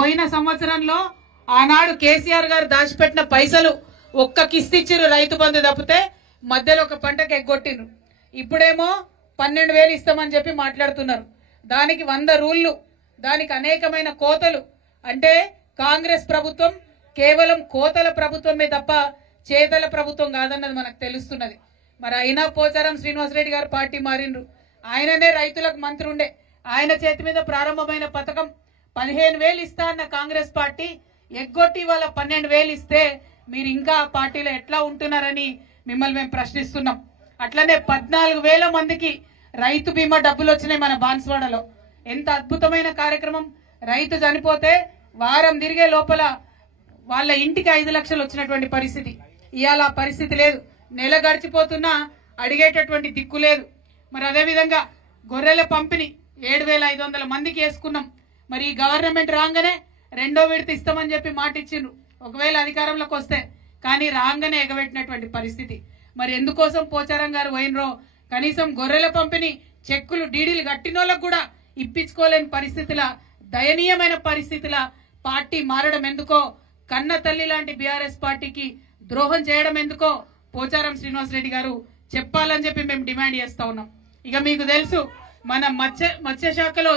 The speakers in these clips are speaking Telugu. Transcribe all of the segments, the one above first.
పోయిన సంవత్సరంలో ఆనాడు కేసీఆర్ గారు దాచిపెట్టిన పైసలు ఒక్క కిస్తిచ్చిరు రైతు బంధు తప్పితే మధ్యలో ఒక పంటకు ఎగ్గొట్టిండ్రు. ఇప్పుడేమో 12,000 ఇస్తామని చెప్పి మాట్లాడుతున్నారు. దానికి 100 రూళ్లు, దానికి అనేకమైన కోతలు. అంటే కాంగ్రెస్ ప్రభుత్వం కేవలం కోతల ప్రభుత్వమే తప్ప చేతల ప్రభుత్వం కాదన్నది మనకు తెలుస్తున్నది. మరి అయినా పోచారం శ్రీనివాసరెడ్డి గారు పార్టీ మారిండ్రు. ఆయననే రైతులకు మంత్రి ఉండే. ఆయన చేతి మీద ప్రారంభమైన పథకం 15,000 ఇస్తా అన్న కాంగ్రెస్ పార్టీ ఎగ్గొట్టి వాళ్ళ 12,000 ఇస్తే మీరు ఇంకా పార్టీలో ఎట్లా ఉంటున్నారని మిమ్మల్ని మేము ప్రశ్నిస్తున్నాం. అట్లనే 14,000 మందికి రైతు బీమా డబ్బులు వచ్చినాయి మన బాన్స్వాడలో. ఎంత అద్భుతమైన కార్యక్రమం. రైతు చనిపోతే వారం తిరిగే లోపల వాళ్ళ ఇంటికి 5 లక్షలు వచ్చినటువంటి పరిస్థితి. ఇవాళ ఆ పరిస్థితి లేదు. నెల గడిచిపోతున్నా అడిగేటటువంటి దిక్కు లేదు. మరి అదేవిధంగా గొర్రెల పంపిణీ 7,500 మందికి వేసుకున్నాం. మరి ఈ గవర్నమెంట్ రాగానే 2వ విడత ఇస్తామని చెప్పి మాట ఇచ్చిండ్రు ఒకవేళ అధికారంలోకి వస్తే. కానీ రాగానే ఎగబెట్టినటువంటి పరిస్థితి. మరి ఎందుకోసం పోచారం గారు పోయినరో కనీసం గొర్రెల పంపిణీ చెక్కులు డీడీలు కట్టినోళ్ళకు కూడా ఇప్పించుకోలేని పరిస్థితుల, దయనీయమైన పరిస్థితుల పార్టీ మారడం ఎందుకో, కన్న తల్లి లాంటి బీఆర్ఎస్ పార్టీకి ద్రోహం చేయడం ఎందుకో పోచారం శ్రీనివాసరెడ్డి గారు చెప్పాలని చెప్పి మేము డిమాండ్ చేస్తా ఉన్నాం. ఇక మీకు తెలుసు మన మత్స్యశాఖలో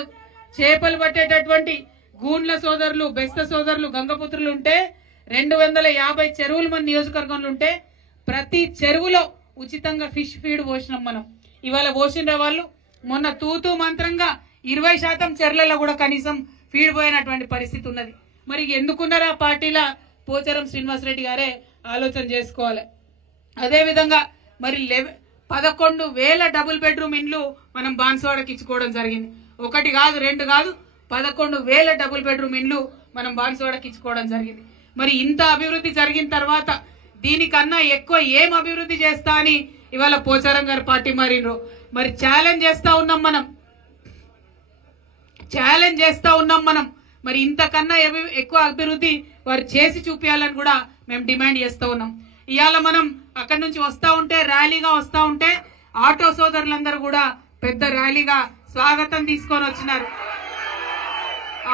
చేపలు పట్టేటటువంటి గూండ్ల సోదరులు, బెస్త సోదరులు, గంగపుత్రులు ఉంటే 250 చెరువులు మన నియోజకవర్గంలో ఉంటే ప్రతి చెరువులో ఉచితంగా ఫిష్ ఫీడ్ పోసినాం మనం. ఇవాళ పోసిన వాళ్ళు మొన్న తూతూ మంత్రంగా 20% చెర్లలో కూడా కనీసం ఫీడ్ పోయినటువంటి పరిస్థితి ఉన్నది. మరి ఎందుకున్నారా పార్టీలా పోచారం శ్రీనివాసరెడ్డి గారే ఆలోచన చేసుకోవాలి. అదేవిధంగా మరి 11,000 డబుల్ బెడ్రూమ్ ఇండ్లు మనం బాన్స్వాడకి ఇచ్చుకోవడం జరిగింది. 1 కాదు 2 కాదు 11,000 డబుల్ బెడ్రూమ్ ఇండ్లు మనం బాన్స్వాడకి ఇచ్చుకోవడం జరిగింది. మరి ఇంత అభివృద్ధి జరిగిన తర్వాత దీనికన్నా ఎక్కువ ఏం అభివృద్ధి చేస్తా అని ఇవాళ పోచారం గారు పార్టీ మారినరు. మరి ఛాలెంజ్ చేస్తా ఉన్నాం మనం. మరి ఇంతకన్నా ఎక్కువ అభివృద్ధి వారు చేసి చూపించాలని కూడా మేము డిమాండ్ చేస్తా ఉన్నాం. ఇవాళ మనం అక్కడి నుంచి వస్తా ఉంటే, ర్యాలీగా వస్తా ఉంటే ఆటో సోదరులందరూ కూడా పెద్ద ర్యాలీగా స్వాగతం తీసుకొని వచ్చినారు.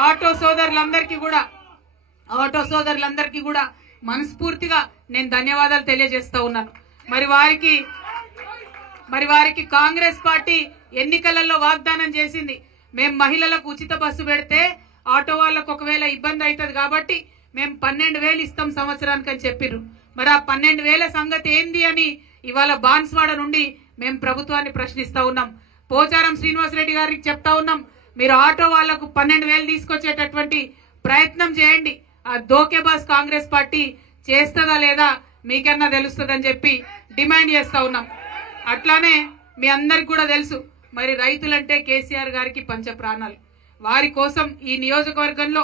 ఆటో సోదరులందరికీ కూడా మనస్ఫూర్తిగా నేను ధన్యవాదాలు తెలియజేస్తా ఉన్నాను. మరి వారికి కాంగ్రెస్ పార్టీ ఎన్నికలలో వాగ్దానం చేసింది, మేము మహిళలకు ఉచిత బస్సు పెడితే ఆటో వాళ్ళకు ఒకవేళ ఇబ్బంది అవుతుంది కాబట్టి మేము 12,000 ఇస్తాం సంవత్సరానికి అని చెప్పిర్రు. మరి ఆ 12,000 సంగతి ఏంది అని ఇవాళ బాన్స్వాడ నుండి మేము ప్రభుత్వాన్ని ప్రశ్నిస్తా ఉన్నాం. పోచారం శ్రీనివాసరెడ్డి గారికి చెప్తా ఉన్నాం, మీరు ఆటో వాళ్లకు 12,000 తీసుకొచ్చేటటువంటి ప్రయత్నం చేయండి. ఆ దోకేబాస్ కాంగ్రెస్ పార్టీ చేస్తుందా లేదా మీకన్నా తెలుస్తుందని చెప్పి డిమాండ్ చేస్తా ఉన్నాం. అట్లానే మీ అందరికి కూడా తెలుసు, మరి రైతులంటే కేసీఆర్ గారికి పంచ ప్రాణాలు. వారి కోసం ఈ నియోజకవర్గంలో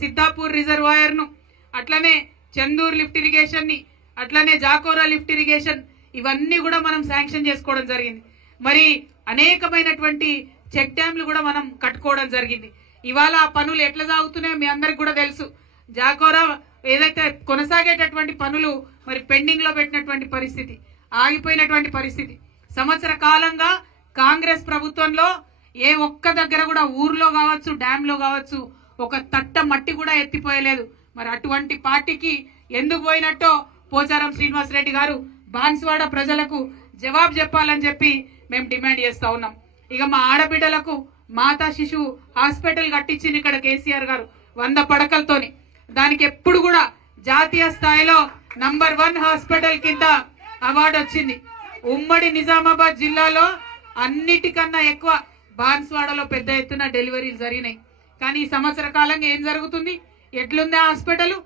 సిద్దాపూర్ రిజర్వాయర్ ను, అట్లనే చందూర్ లిఫ్ట్ ఇరిగేషన్ ని, అట్లనే జాకోరా లిఫ్ట్ ఇరిగేషన్, ఇవన్నీ కూడా మనం శాంక్షన్ చేసుకోవడం జరిగింది. మరి అనేకమైనటువంటి చెక్ డ్యాంలు కూడా మనం కట్టుకోవడం జరిగింది. ఇవాళ ఆ పనులు ఎట్లా సాగుతున్నాయో మీ అందరికి కూడా తెలుసు. జాకోరా ఏదైతే కొనసాగేటటువంటి పనులు మరి పెండింగ్ లో పెట్టినటువంటి పరిస్థితి, ఆగిపోయినటువంటి పరిస్థితి. సంవత్సర కాలంగా కాంగ్రెస్ ప్రభుత్వంలో ఏ ఒక్క దగ్గర కూడా ఊర్లో కావచ్చు, డ్యామ్ లో కావచ్చు, ఒక తట్ట మట్టి కూడా ఎత్తిపోయలేదు. మరి అటువంటి పార్టీకి ఎందుకు పోయినట్టో పోచారం శ్రీనివాసరెడ్డి గారు బాన్స్వాడ ప్రజలకు జవాబు చెప్పాలని చెప్పి మేము డిమాండ్ చేస్తా ఉన్నాం. ఇక మా ఆడబిడ్డలకు మాతా శిశువు హాస్పిటల్ కట్టించింది ఇక్కడ కేసీఆర్ గారు 100 పడకలతోని. దానికి ఎప్పుడు కూడా జాతీయ స్థాయిలో నంబర్ 1 హాస్పిటల్ కింద అవార్డు వచ్చింది. ఉమ్మడి నిజామాబాద్ జిల్లాలో అన్నిటికన్నా ఎక్కువ బాన్స్వాడలో పెద్ద ఎత్తున డెలివరీలు జరిగినాయి. కానీ ఈ సంవత్సర కాలంగా ఏం జరుగుతుంది? ఎట్లుంది హాస్పిటల్?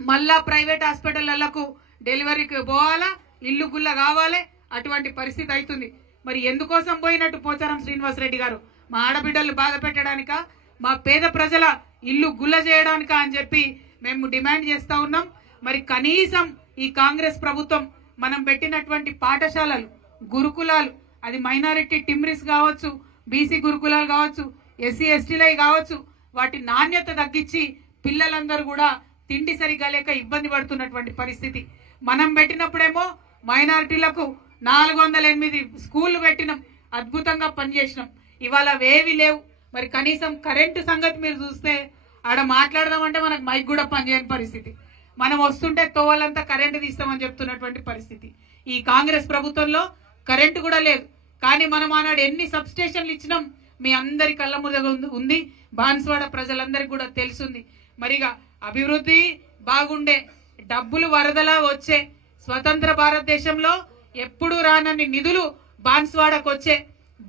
మళ్ళా ప్రైవేట్ హాస్పిటళ్లకు డెలివరీకి పోవాలా, ఇల్లు గుల్ల కావాలి, అటువంటి పరిస్థితి అవుతుంది. మరి ఎందుకోసం పోయినట్టు పోచారం శ్రీనివాసరెడ్డి గారు? మా ఆడబిడ్డలు బాధ పెట్టడానిక, మా పేద ప్రజల ఇల్లు గుల్ల చేయడానిక అని చెప్పి మేము డిమాండ్ చేస్తా ఉన్నాం. మరి కనీసం ఈ కాంగ్రెస్ ప్రభుత్వం మనం పెట్టినటువంటి పాఠశాలలు, గురుకులాలు, అది మైనారిటీ టిమ్రిస్ కావచ్చు, బీసీ గురుకులాలు కావచ్చు, ఎస్సీ ఎస్టీలై కావచ్చు, వాటి నాణ్యత తగ్గించి పిల్లలందరూ కూడా తిండి సరిగా లేక ఇబ్బంది పడుతున్నటువంటి పరిస్థితి. మనం పెట్టినప్పుడేమో మైనారిటీలకు 408 స్కూళ్లు పెట్టినాం, అద్భుతంగా పనిచేసినాం. ఇవాళ అవేవి లేవు. మరి కనీసం కరెంటు సంగతి మీరు చూస్తే ఆడ మాట్లాడదామంటే మనకు మైక్ కూడా పనిచేయని పరిస్థితి. మనం వస్తుంటే తోవలంతా కరెంటు తీస్తామని చెప్తున్నటువంటి పరిస్థితి. ఈ కాంగ్రెస్ ప్రభుత్వంలో కరెంటు కూడా లేదు. కానీ మనం ఆనాడు ఎన్ని సబ్ స్టేషన్లు ఇచ్చినాం మీ అందరి కళ్ళ ముందు ఉంది. బాన్స్వాడ ప్రజలందరికీ కూడా తెలుసుంది. మరిగా అభివృద్ధి బాగుండే, డబ్బులు వరదలా వచ్చే, స్వతంత్ర భారతదేశంలో ఎప్పుడు రానన్ని నిధులు బాన్స్వాడకు వచ్చే,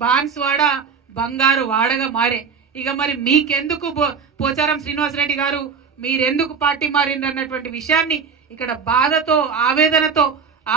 బాన్స్వాడ బంగారు వాడగా మారే. ఇక మరి మీకెందుకు పోచారం శ్రీనివాసరెడ్డి గారు మీరెందుకు పార్టీ మారిందన్నటువంటి విషయాన్ని ఇక్కడ బాధతో, ఆవేదనతో,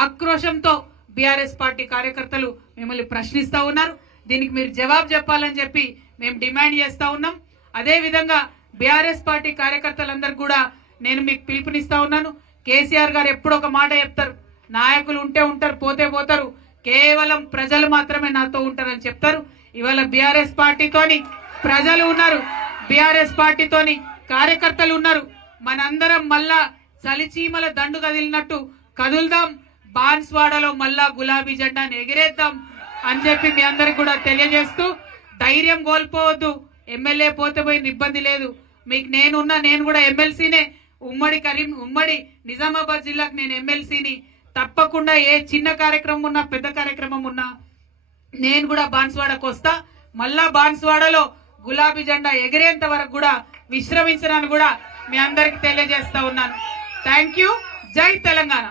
ఆక్రోశంతో బీఆర్ఎస్ పార్టీ కార్యకర్తలు మిమ్మల్ని ప్రశ్నిస్తా ఉన్నారు. దీనికి మీరు జవాబు చెప్పాలని చెప్పి మేము డిమాండ్ చేస్తా ఉన్నాం. అదే విధంగా బీఆర్ఎస్ పార్టీ కార్యకర్తలందరూ కూడా నేను మీకు పిలుపునిస్తా ఉన్నాను. కేసీఆర్ గారు ఎప్పుడు ఒక మాట చెప్తారు, నాయకులు ఉంటే ఉంటారు, పోతే పోతారు, కేవలం ప్రజలు మాత్రమే నాతో ఉంటారని చెప్తారు. ఇవాళ బీఆర్ఎస్ పార్టీతోని ప్రజలు ఉన్నారు, బీఆర్ఎస్ పార్టీతోని కార్యకర్తలు ఉన్నారు. మనందరం మళ్ళా చలిచీమల దండు కదిలినట్టు కదులుదాం, బాన్స్వాడలో మళ్ళా గులాబీ జెండాను ఎగిరేద్దాం అని చెప్పి మీ అందరికి కూడా తెలియజేస్తూ, ధైర్యం కోల్పోవద్దు. ఎమ్మెల్యే పోతే పోయిన ఇబ్బంది లేదు, మీకు నేనున్నా, నేను కూడా ఎమ్మెల్సీనే. ఉమ్మడి నిజామాబాద్ జిల్లాకు నేను ఎమ్మెల్సీని. తప్పకుండా ఏ చిన్న కార్యక్రమం ఉన్నా, పెద్ద కార్యక్రమం ఉన్నా నేను కూడా బాన్స్వాడకు వస్తా. మళ్ళా బాన్స్వాడలో గులాబీ జెండా ఎగిరేంత వరకు కూడా విశ్రమించడానికి కూడా మీ అందరికి తెలియజేస్తా ఉన్నాను. Thank you. జై తెలంగాణ.